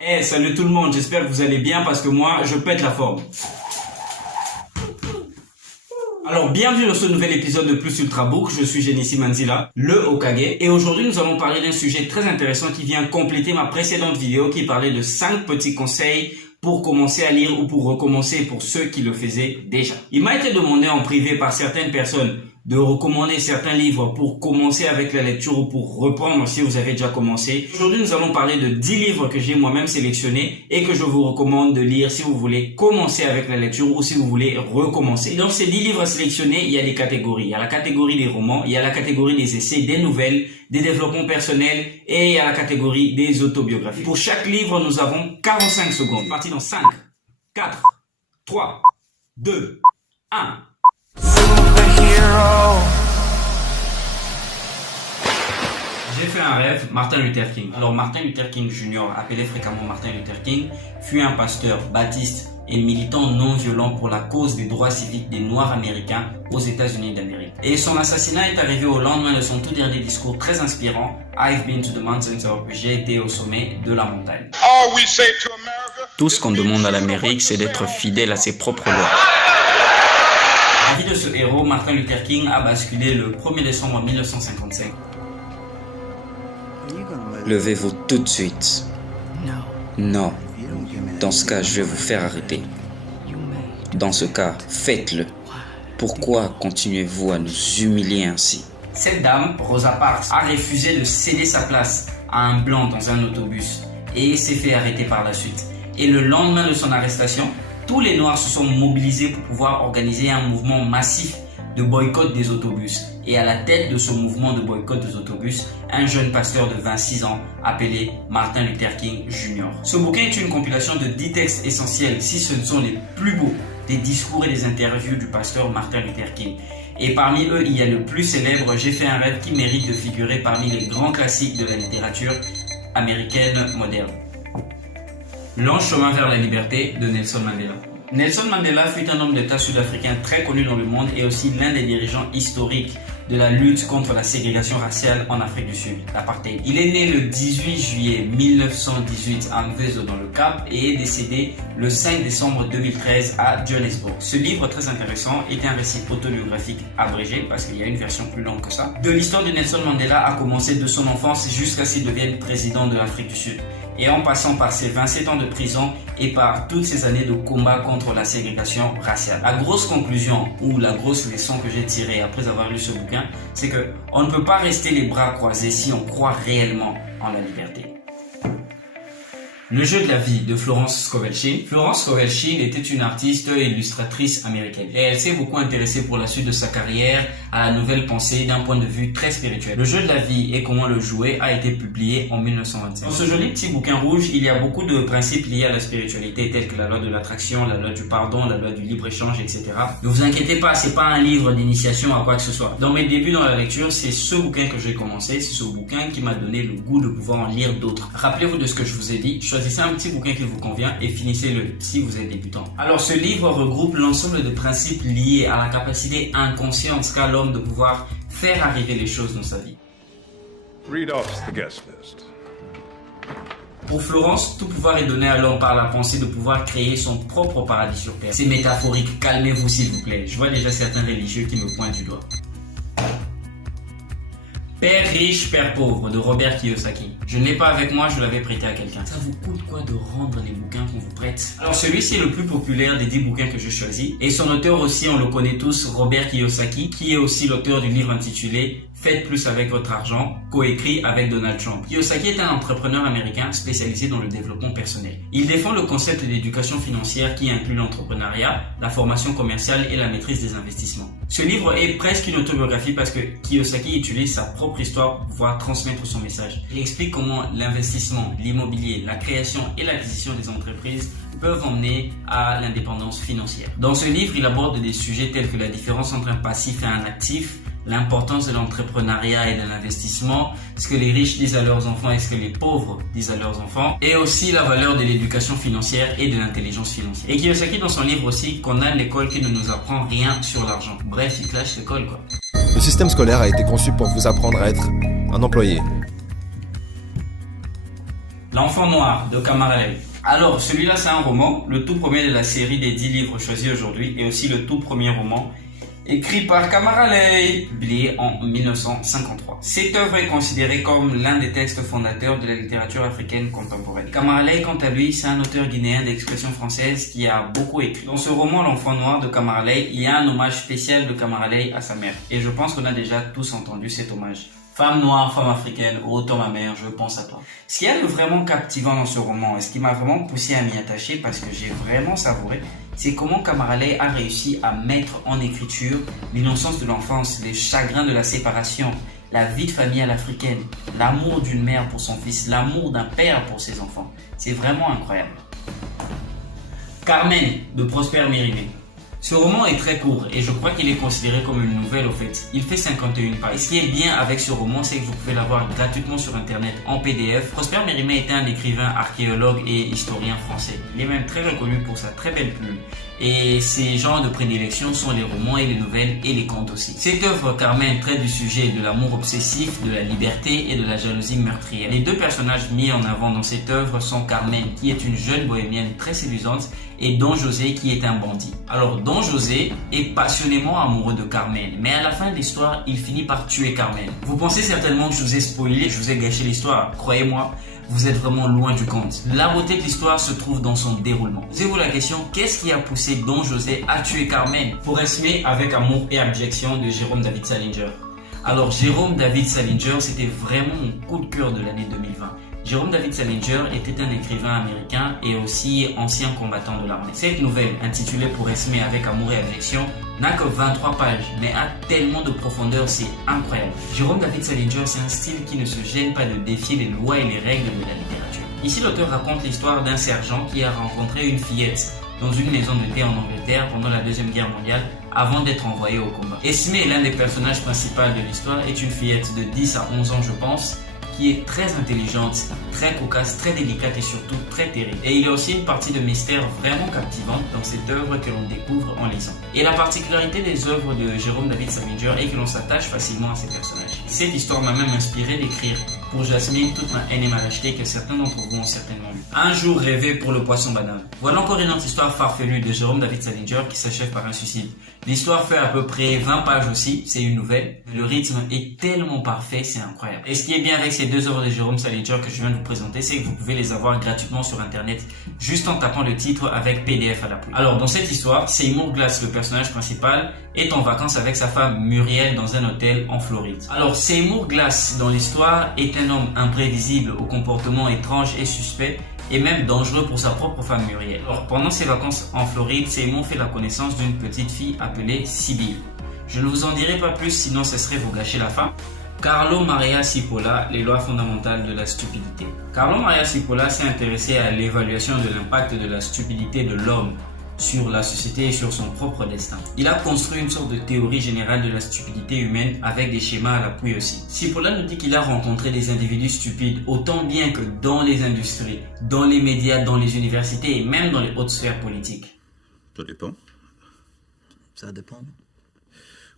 Hey, salut tout le monde, j'espère que vous allez bien parce que moi, je pète la forme. Alors, bienvenue dans ce nouvel épisode de Plus Ultra Book. Je suis Genichi Manzila, le Hokage. Et aujourd'hui, nous allons parler d'un sujet très intéressant qui vient compléter ma précédente vidéo qui parlait de 5 petits conseils pour commencer à lire ou pour recommencer pour ceux qui le faisaient déjà. Il m'a été demandé en privé par certaines personnes de recommander certains livres pour commencer avec la lecture ou pour reprendre si vous avez déjà commencé. Aujourd'hui, nous allons parler de 10 livres que j'ai moi-même sélectionnés et que je vous recommande de lire si vous voulez commencer avec la lecture ou si vous voulez recommencer. Dans ces 10 livres sélectionnés, il y a des catégories. Il y a la catégorie des romans, il y a la catégorie des essais, des nouvelles, des développements personnels et il y a la catégorie des autobiographies. Pour chaque livre, nous avons 45 secondes. Parti dans 5, 4, 3, 2, 1. J'ai fait un rêve, Martin Luther King. Alors Martin Luther King Jr., appelé fréquemment Martin Luther King, fut un pasteur baptiste et militant non violent pour la cause des droits civiques des Noirs américains aux États-Unis d'Amérique. Et son assassinat est arrivé au lendemain de son tout dernier discours très inspirant, I've been to the mountains top, j'ai été au sommet de la montagne. Tout ce qu'on demande à l'Amérique, c'est d'être fidèle à ses propres lois. La vie de ce héros, Martin Luther King, a basculé le 1er décembre 1955. Levez-vous tout de suite. Non. Dans ce cas, je vais vous faire arrêter. Dans ce cas, faites-le. Pourquoi continuez-vous à nous humilier ainsi? Cette dame, Rosa Parks, a refusé de céder sa place à un blanc dans un autobus et s'est fait arrêter par la suite. Et le lendemain de son arrestation, tous les Noirs se sont mobilisés pour pouvoir organiser un mouvement massif de boycott des autobus. Et à la tête de ce mouvement de boycott des autobus, un jeune pasteur de 26 ans appelé Martin Luther King Jr. Ce bouquin est une compilation de 10 textes essentiels, si ce ne sont les plus beaux, des discours et des interviews du pasteur Martin Luther King. Et parmi eux, il y a le plus célèbre, J'ai fait un rêve, qui mérite de figurer parmi les grands classiques de la littérature américaine moderne. Long chemin vers la liberté de Nelson Mandela. Nelson Mandela fut un homme d'État sud-africain très connu dans le monde et aussi l'un des dirigeants historiques de la lutte contre la ségrégation raciale en Afrique du Sud, l'apartheid. Il est né le 18 juillet 1918 à Mvezo dans le Cap et est décédé le 5 décembre 2013 à Johannesburg. Ce livre très intéressant est un récit autobiographique abrégé parce qu'il y a une version plus longue que ça. De l'histoire de Nelson Mandela a commencé de son enfance jusqu'à ce qu'il devienne président de l'Afrique du Sud. Et en passant par ses 27 ans de prison et par toutes ces années de combat contre la ségrégation raciale. La grosse conclusion ou la grosse leçon que j'ai tirée après avoir lu ce bouquin, c'est que on ne peut pas rester les bras croisés si on croit réellement en la liberté. Le jeu de la vie de Florence Scovel Shinn. Florence Scovel Shinn était une artiste et illustratrice américaine. Et elle s'est beaucoup intéressée pour la suite de sa carrière à la nouvelle pensée d'un point de vue très spirituel. Le jeu de la vie et comment le jouer a été publié en 1925. Dans ce joli petit bouquin rouge, il y a beaucoup de principes liés à la spiritualité tels que la loi de l'attraction, la loi du pardon, la loi du libre-échange, etc. Ne vous inquiétez pas, c'est pas un livre d'initiation à quoi que ce soit. Dans mes débuts dans la lecture, c'est ce bouquin que j'ai commencé, c'est ce bouquin qui m'a donné le goût de pouvoir en lire d'autres. Rappelez-vous de ce que je vous ai dit, choisissez un petit bouquin qui vous convient et finissez-le si vous êtes débutant. Alors ce livre regroupe l'ensemble de principes liés à la capacité inconsciente qu'a l'homme de pouvoir faire arriver les choses dans sa vie. Read off the guest list. Pour Florence, tout pouvoir est donné à l'homme par la pensée de pouvoir créer son propre paradis sur terre. C'est métaphorique, calmez-vous s'il vous plaît. Je vois déjà certains religieux qui me pointent du doigt. Père riche, père pauvre de Robert Kiyosaki. Je ne l'ai pas avec moi, je l'avais prêté à quelqu'un. Ça vous coûte quoi de rendre les bouquins qu'on vous prête? Alors celui-ci est le plus populaire des 10 bouquins que j'ai choisis. Et son auteur aussi, on le connaît tous, Robert Kiyosaki, qui est aussi l'auteur du livre intitulé Faites plus avec votre argent, coécrit avec Donald Trump. Kiyosaki est un entrepreneur américain spécialisé dans le développement personnel. Il défend le concept d'éducation financière qui inclut l'entrepreneuriat, la formation commerciale et la maîtrise des investissements. Ce livre est presque une autobiographie parce que Kiyosaki utilise sa propre histoire pour pouvoir transmettre son message. Il explique comment l'investissement, l'immobilier, la création et l'acquisition des entreprises peuvent emmener à l'indépendance financière. Dans ce livre, il aborde des sujets tels que la différence entre un passif et un actif, l'importance de l'entrepreneuriat et de l'investissement, ce que les riches disent à leurs enfants et ce que les pauvres disent à leurs enfants, et aussi la valeur de l'éducation financière et de l'intelligence financière. Et Kiyosaki, dans son livre aussi, condamne l'école qui ne nous apprend rien sur l'argent. Bref, il clash l'école, quoi. Le système scolaire a été conçu pour vous apprendre à être un employé. L'enfant noir de Kamara Lay. Alors, celui-là, c'est un roman, le tout premier de la série des 10 livres choisis aujourd'hui, et aussi le tout premier roman écrit par Kamara Lay, publié en 1953. Cette œuvre est considérée comme l'un des textes fondateurs de la littérature africaine contemporaine. Kamara Lay, quant à lui, c'est un auteur guinéen d'expression française qui a beaucoup écrit. Dans ce roman, L'enfant noir de Kamara Lay, il y a un hommage spécial de Kamara Lay à sa mère. Et je pense qu'on a déjà tous entendu cet hommage. Femme noire, femme africaine, ô toi ma mère, je pense à toi. Ce qu'il y a de vraiment captivant dans ce roman, et ce qui m'a vraiment poussé à m'y attacher parce que j'ai vraiment savouré, c'est comment Kamara Lay a réussi à mettre en écriture l'innocence de l'enfance, les chagrins de la séparation, la vie de famille à l'africaine, l'amour d'une mère pour son fils, l'amour d'un père pour ses enfants. C'est vraiment incroyable. Carmen de Prosper Mérimée. Ce roman est très court et je crois qu'il est considéré comme une nouvelle au fait. Il fait 51 pages. Et ce qui est bien avec ce roman, c'est que vous pouvez l'avoir gratuitement sur internet en PDF. Prosper Mérimée était un écrivain, archéologue et historien français. Il est même très reconnu pour sa très belle plume. Et ses genres de prédilection sont les romans et les nouvelles et les contes aussi. Cette œuvre, Carmen, traite du sujet de l'amour obsessif, de la liberté et de la jalousie meurtrière. Les deux personnages mis en avant dans cette œuvre sont Carmen, qui est une jeune bohémienne très séduisante, et Don José, qui est un bandit. Alors, Don José est passionnément amoureux de Carmen, mais à la fin de l'histoire, il finit par tuer Carmen. Vous pensez certainement que je vous ai spoilé, je vous ai gâché l'histoire. Croyez-moi, vous êtes vraiment loin du compte. La beauté de l'histoire se trouve dans son déroulement. Posez-vous la question, qu'est-ce qui a poussé Don José à tuer Carmen? Pour Esmé avec amour et abjection de Jérôme David Salinger. Alors, Jérôme David Salinger, c'était vraiment mon coup de cœur de l'année 2020. Jérôme David Salinger était un écrivain américain et aussi ancien combattant de l'armée. Cette nouvelle, intitulée Pour Esmé avec amour et abjection, n'a que 23 pages, mais a tellement de profondeur, c'est incroyable. Jérôme David Salinger, c'est un style qui ne se gêne pas de défier les lois et les règles de la littérature. Ici, l'auteur raconte l'histoire d'un sergent qui a rencontré une fillette dans une maison de thé en Angleterre pendant la Deuxième Guerre mondiale avant d'être envoyé au combat. Esmé, l'un des personnages principaux de l'histoire, est une fillette de 10 à 11 ans, je pense, qui est très intelligente, très cocasse, très délicate et surtout très terrible. Et il y a aussi une partie de mystère vraiment captivante dans cette œuvre que l'on découvre en lisant. Et la particularité des œuvres de Jérôme David Salinger est que l'on s'attache facilement à ces personnages. Cette histoire m'a même inspiré d'écrire Pour Jasmine, toute ma haine est mal achetée, que certains d'entre vous ont certainement lu. Un jour rêvé pour le poisson banane. Voilà encore une autre histoire farfelue de Jérôme David Salinger qui s'achève par un suicide. L'histoire fait à peu près 20 pages aussi, c'est une nouvelle. Le rythme est tellement parfait, c'est incroyable. Et ce qui est bien avec ces deux œuvres de Jérôme Salinger que je viens de vous présenter, c'est que vous pouvez les avoir gratuitement sur internet, juste en tapant le titre avec PDF à l'appui. Alors dans cette histoire, Seymour Glass, le personnage principal, est en vacances avec sa femme Muriel dans un hôtel en Floride. Alors Seymour Glass dans l'histoire est un homme imprévisible, au comportement étrange et suspect, et même dangereux pour sa propre femme Muriel. Alors pendant ses vacances en Floride, Seymour fait la connaissance d'une petite fille appelée Sibylle. Je ne vous en dirai pas plus, sinon ce serait vous gâcher la fin. Carlo Maria Cipolla, les lois fondamentales de la stupidité. Carlo Maria Cipolla s'est intéressé à l'évaluation de l'impact de la stupidité de l'homme sur la société et sur son propre destin. Il a construit une sorte de théorie générale de la stupidité humaine avec des schémas à l'appui aussi. Cipolla nous dit qu'il a rencontré des individus stupides autant bien que dans les industries, dans les médias, dans les universités et même dans les hautes sphères politiques. Ça dépend. Ça dépend.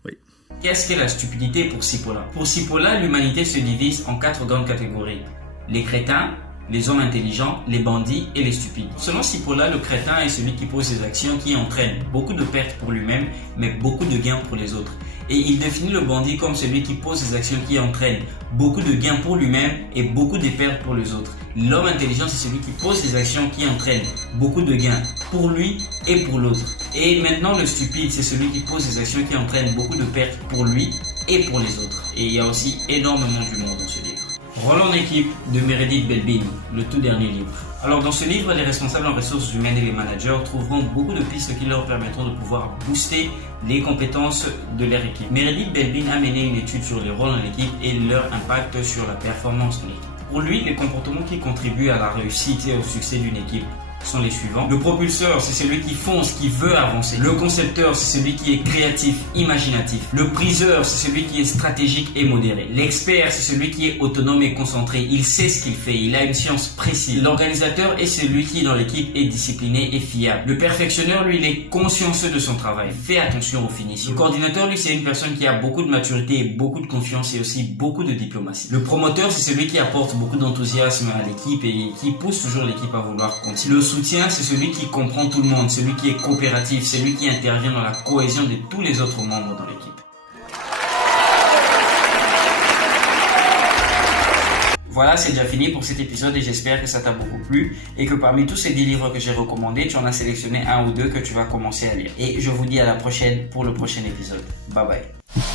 Oui. Qu'est-ce qu'est la stupidité pour Cipolla? Pour Cipolla, l'humanité se divise en 4 grandes catégories. Les crétins, les hommes intelligents, les bandits et les stupides. Selon Cipolla, le crétin est celui qui pose des actions qui entraînent beaucoup de pertes pour lui-même, mais beaucoup de gains pour les autres. Et il définit le bandit comme celui qui pose des actions qui entraînent beaucoup de gains pour lui-même et beaucoup de pertes pour les autres. L'homme intelligent, c'est celui qui pose des actions qui entraînent beaucoup de gains pour lui et pour l'autre. Et maintenant, le stupide, c'est celui qui pose des actions qui entraînent beaucoup de pertes pour lui et pour les autres. Et il y a aussi énormément d'humour dans ce livre. Rôle en équipe de Meredith Belbin, le tout dernier livre. Alors dans ce livre, les responsables en ressources humaines et les managers trouveront beaucoup de pistes qui leur permettront de pouvoir booster les compétences de leur équipe. Meredith Belbin a mené une étude sur les rôles en équipe et leur impact sur la performance de l'équipe. Pour lui, les comportements qui contribuent à la réussite et au succès d'une équipe sont les suivants. Le propulseur, c'est celui qui fonce, qui veut avancer. Le concepteur, c'est celui qui est créatif, imaginatif. Le priseur, c'est celui qui est stratégique et modéré. L'expert, c'est celui qui est autonome et concentré. Il sait ce qu'il fait, il a une science précise. L'organisateur est celui qui, dans l'équipe, est discipliné et fiable. Le perfectionneur, lui, il est consciencieux de son travail. Fait attention aux finitions. Le coordinateur, lui, c'est une personne qui a beaucoup de maturité et beaucoup de confiance et aussi beaucoup de diplomatie. Le promoteur, c'est celui qui apporte beaucoup d'enthousiasme à l'équipe et qui pousse toujours l'équipe à vouloir continuer. Le soutien, c'est celui qui comprend tout le monde, celui qui est coopératif, celui qui intervient dans la cohésion de tous les autres membres dans l'équipe. Voilà, c'est déjà fini pour cet épisode et j'espère que ça t'a beaucoup plu et que parmi tous ces 10 livres que j'ai recommandés, tu en as sélectionné un ou deux que tu vas commencer à lire. Et je vous dis à la prochaine pour le prochain épisode. Bye bye.